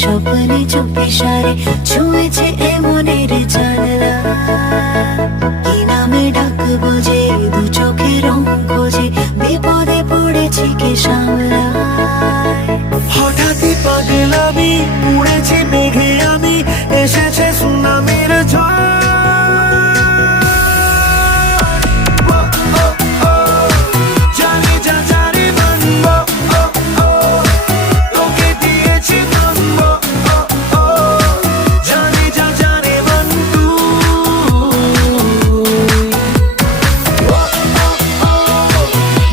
স্বপ্নে চুপি সারে ছুঁয়েছে এ মনের জানলা। কি নামে ডাকবো যে দু চোখে রং খোঁজে, বিপদে পড়েছি কে সামলায়। হঠাৎই পাগলামি উড়েছি মেঘে আমি, এসেছে সুনামির ঝড়। জানি যা জানি মানবো, তোকে দিয়েছি মানবো, জানি যা জানি মান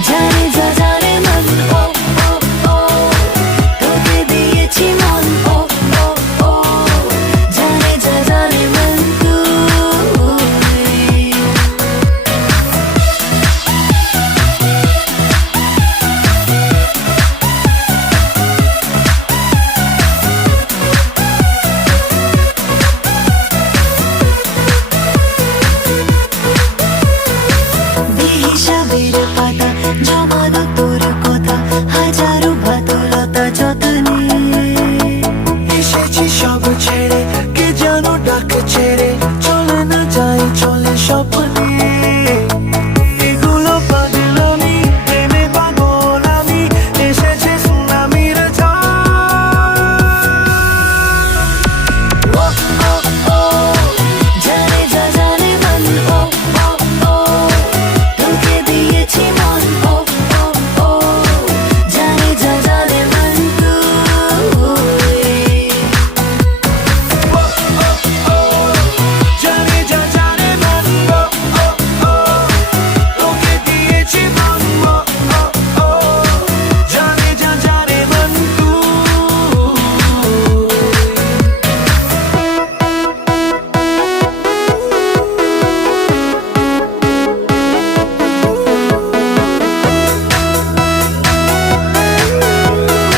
জানি যা জানে মন, তোকে দিয়েছি মন, জানি যা জানে মন তুই। বেহিসাবের পাতা জমানো তোর কথা, হাজারো